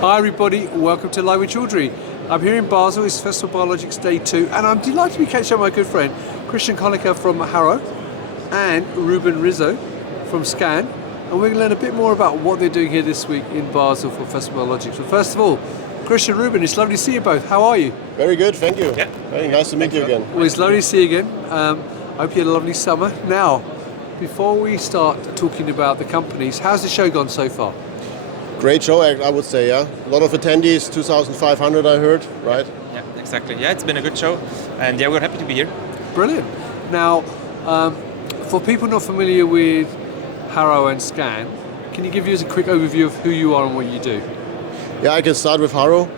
Hi everybody, welcome to LiveWithChaudhrey. I'm here in Basel, it's Festival Biologics Day 2, and I'm delighted to be catching up with my good friend Christian from Harro and Ruben Rizzo from SKAN, and we're going to learn a bit more about what they're doing here this week in Basel for Festival Biologics. But first of all, Christian, Ruben, it's lovely to see you both. How are you? Very good, thank you. Yeah. Very nice to meet you again. Well, it's lovely to see you again. I hope you had a lovely summer. Now, before we start talking about the companies, how's the show gone so far? Great show, I would say, yeah. A lot of attendees, 2,500 I heard, right? Yeah, exactly. Yeah, it's been a good show, and yeah, we're happy to be here. Brilliant. Now, for people not familiar with Harro and SKAN, can you give us a quick overview of who you are and what you do? Yeah, I can start with Harro.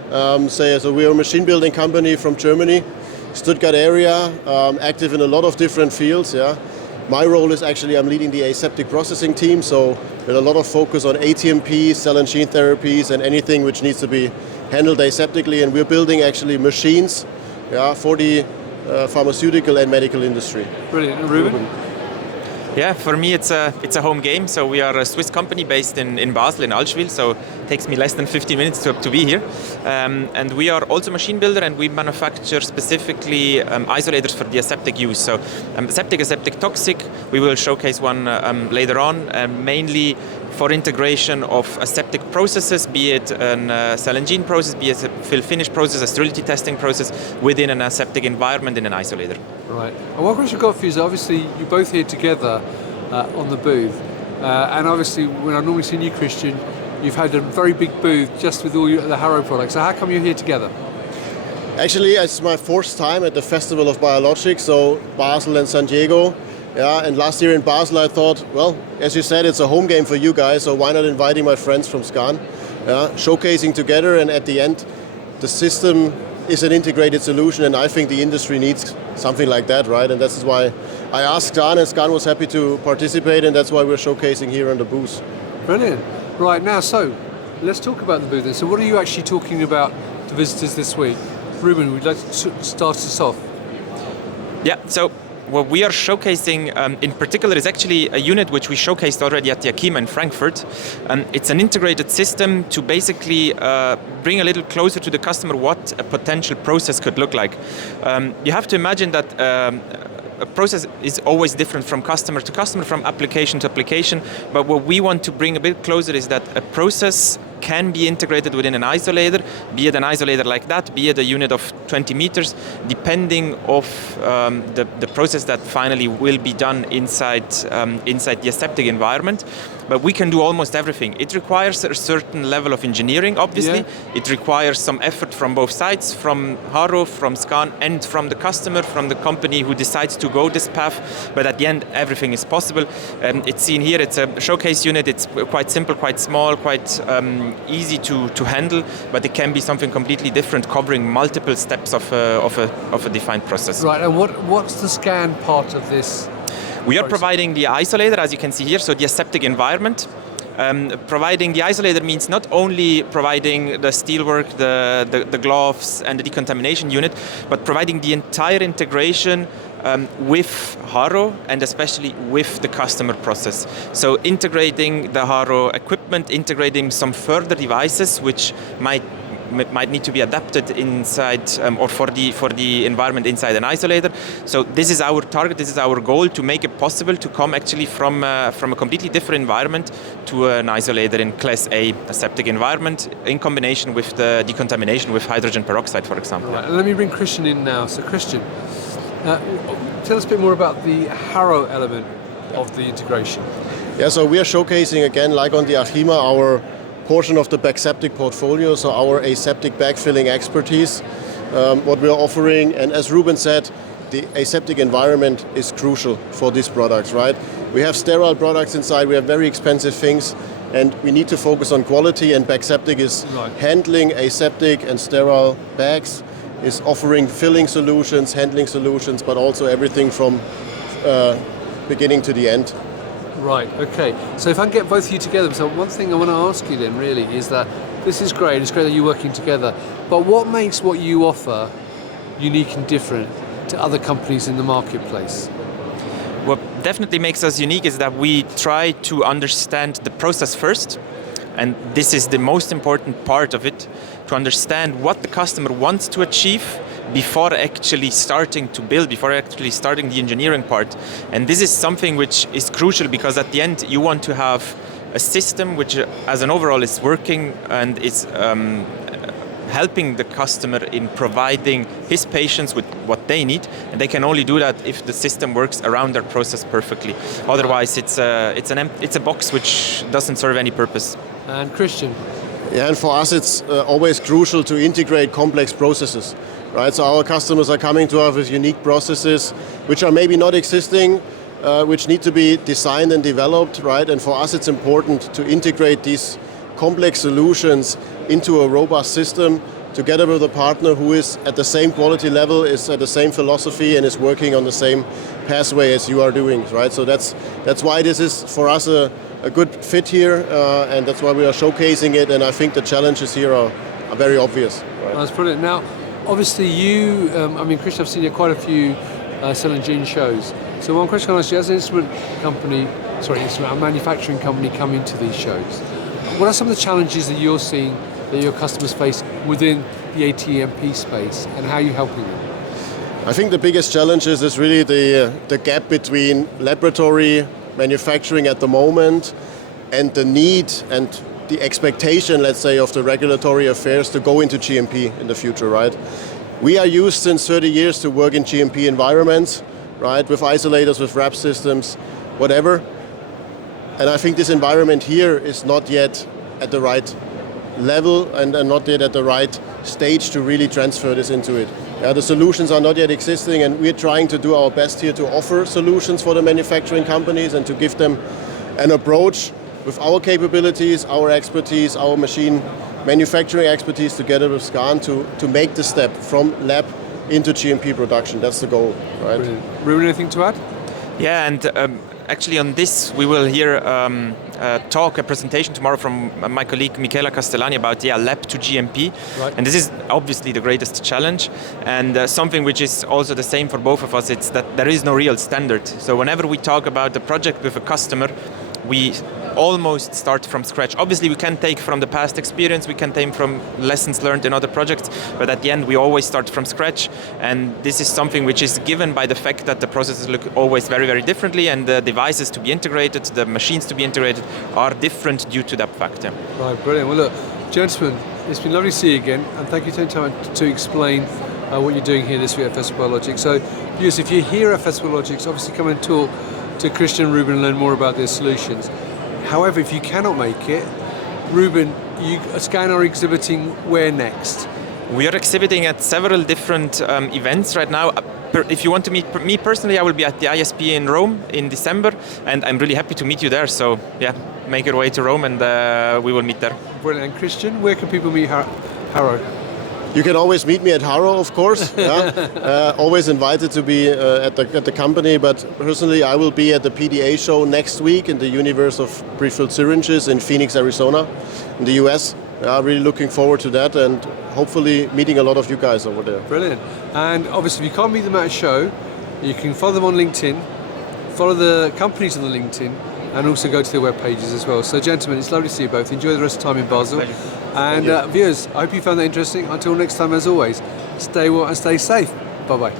So we are a machine building company from Germany, Stuttgart area, active in a lot of different fields, yeah. My role is actually I'm leading the aseptic processing team, so with a lot of focus on ATMP, cell and gene therapies, and anything which needs to be handled aseptically. And we're building actually machines, yeah, for the pharmaceutical and medical industry. Brilliant. And Ruben? Yeah, for me it's a home game. So we are a Swiss company based in Basel, in Allschwil. So it takes me less than 15 minutes to be here. And we are also machine builder, and we manufacture specifically isolators for the aseptic use. So aseptic toxic. We will showcase one later on, mainly for integration of aseptic processes, be it a cell and gene process, be it a fill-finish process, a sterility testing process within an aseptic environment in an isolator. Right. And one question I've got for you is obviously you're both here together on the booth. And obviously when I've normally seen you, Christian, you've had a very big booth just with all the Harro products. So how come you're here together? Actually, it's my fourth time at the Festival of Biologics, so Basel and San Diego. Yeah, and last year in Basel I thought, well, as you said, it's a home game for you guys, so why not inviting my friends from SKAN, showcasing together, and at the end, the system is an integrated solution, and I think the industry needs something like that, right? And that's why I asked SKAN, and SKAN was happy to participate, and that's why we're showcasing here on the booth. Brilliant. Right, now, so let's talk about the booth then. So what are you actually talking about to visitors this week? Ruben, would you like to start us off? Yeah, so what we are showcasing in particular is actually a unit which we showcased already at the AKIMA in Frankfurt. It's an integrated system to basically bring a little closer to the customer what a potential process could look like. You have to imagine that a process is always different from customer to customer, from application to application, but what we want to bring a bit closer is that a process can be integrated within an isolator, be it an isolator like that, be it a unit of 20 meters, depending of the process that finally will be done inside the aseptic environment. But we can do almost everything. It requires a certain level of engineering, obviously. Yeah. It requires some effort from both sides, from Harro, from SKAN, and from the customer, from the company who decides to go this path. But at the end, everything is possible. It's seen here, it's a showcase unit. It's quite simple, quite small, quite easy to handle, but it can be something completely different, covering multiple steps of a defined process. Right, and what's the SKAN part of this? We are providing the isolator, as you can see here, so the aseptic environment. Providing the isolator means not only providing the steelwork, the gloves and the decontamination unit, but providing the entire integration with Harro and especially with the customer process. So integrating the Harro equipment, integrating some further devices which might need to be adapted inside or for the environment inside an isolator. So this is our target, this is our goal, to make it possible to come actually from a completely different environment to an isolator in Class A aseptic environment in combination with the decontamination with hydrogen peroxide, for example. Right, let me bring Christian in now. So Christian, tell us a bit more about the Harro element of the integration. Yeah, so we are showcasing again, like on the AKIMA, our portion of the bagseptic portfolio, so our aseptic bag filling expertise, what we are offering. And as Ruben said, the aseptic environment is crucial for these products, right? We have sterile products inside, we have very expensive things, and we need to focus on quality, and bagseptic is handling aseptic and sterile bags, is offering filling solutions, handling solutions, but also everything from beginning to the end. Right, okay. So if I can get both of you together, so one thing I want to ask you then really is that this is great, it's great that you're working together, but what makes what you offer unique and different to other companies in the marketplace? What definitely makes us unique is that we try to understand the process first, And this is the most important part of it, to understand what the customer wants to achieve before actually starting to build, before actually starting the engineering part. And this is something which is crucial, because at the end you want to have a system which as an overall is working and is helping the customer in providing his patients with what they need, and they can only do that if the system works around their process perfectly. Otherwise, it's a box which doesn't serve any purpose. And Christian? Yeah, and for us it's always crucial to integrate complex processes, right? So our customers are coming to us with unique processes which are maybe not existing, which need to be designed and developed, right? And for us it's important to integrate these complex solutions into a robust system together with a partner who is at the same quality level, is at the same philosophy, and is working on the same pathway as you are doing, right? So that's why this is for us a good fit here, and that's why we are showcasing it, and I think the challenges here are very obvious. Right? That's brilliant. Now, obviously you, Christian, I've seen you at quite a few cell and gene shows. So one question I ask you, as an instrument manufacturing company coming to these shows, what are some of the challenges that you're seeing that your customers face within the ATMP space, and how are you helping them? I think the biggest challenge is really the gap between laboratory manufacturing at the moment and the need and the expectation, let's say, of the regulatory affairs to go into GMP in the future, right? We are used since 30 years to work in GMP environments, right, with isolators, with wrap systems, whatever. And I think this environment here is not yet at the right level and not yet at the right stage to really transfer this into it. The solutions are not yet existing, and we're trying to do our best here to offer solutions for the manufacturing companies and to give them an approach with our capabilities, our expertise, our machine manufacturing expertise together with SKAN to make the step from lab into GMP production. That's the goal, right? Brilliant. Ruben, anything to add? Yeah, and actually on this we will hear a presentation tomorrow from my colleague Michela Castellani about lab to GMP. Right. And this is obviously the greatest challenge, and something which is also the same for both of us, it's that there is no real standard. So whenever we talk about the project with a customer, we almost start from scratch. Obviously we can take from the past experience, we can take from lessons learned in other projects, but at the end we always start from scratch, and this is something which is given by the fact that the processes look always very, very differently, and the devices to be integrated, the machines to be integrated are different due to that factor. Right, brilliant. Well look, gentlemen, it's been lovely to see you again, and thank you for taking time to explain what you're doing here this week at Festival Biologics. So yes, if you're here at Festival Biologics, obviously come and talk to Christian and Ruben and learn more about their solutions. However, if you cannot make it, Ruben, SKAN are exhibiting where next? We are exhibiting at several different events right now. If you want to meet me personally, I will be at the ISP in Rome in December, and I'm really happy to meet you there. So yeah, make your way to Rome and we will meet there. Brilliant. And Christian, where can people meet Harro? You can always meet me at Harro, of course. Always invited to be at the company, but personally I will be at the PDA show next week in the universe of prefilled syringes in Phoenix, Arizona, in the US. Really looking forward to that, and hopefully meeting a lot of you guys over there. Brilliant. And obviously if you can't meet them at a show, you can follow them on LinkedIn, follow the companies on the LinkedIn, and also go to their web pages as well. So gentlemen, it's lovely to see you both. Enjoy the rest of the time in Basel. And viewers, I hope you found that interesting. Until next time, as always, stay well and stay safe. Bye-bye.